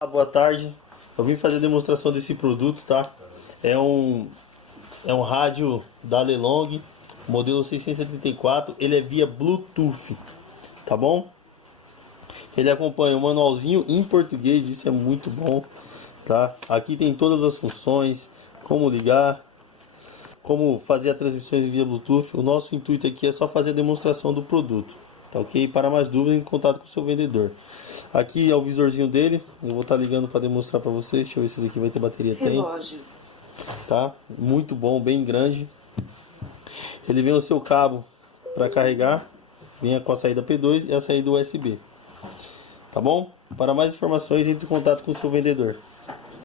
Boa tarde, eu vim fazer a demonstração desse produto, tá? É um rádio da Lelong, modelo 674, ele é via Bluetooth, tá bom? Ele acompanha um manualzinho em português, isso é muito bom, tá? Aqui tem todas as funções, como ligar, como fazer a transmissão via Bluetooth. O nosso intuito aqui é só fazer a demonstração do produto, tá ok? Para mais dúvidas, em contato com o seu vendedor. Aqui é o visorzinho dele, eu vou estar ligando para demonstrar para vocês. Deixa eu ver se esse aqui vai ter bateria. Relógio. Tá? Muito bom, bem grande. Ele vem o seu cabo para carregar, vem com a saída P2 e a saída USB. Tá bom? Para mais informações, entre em contato com o seu vendedor.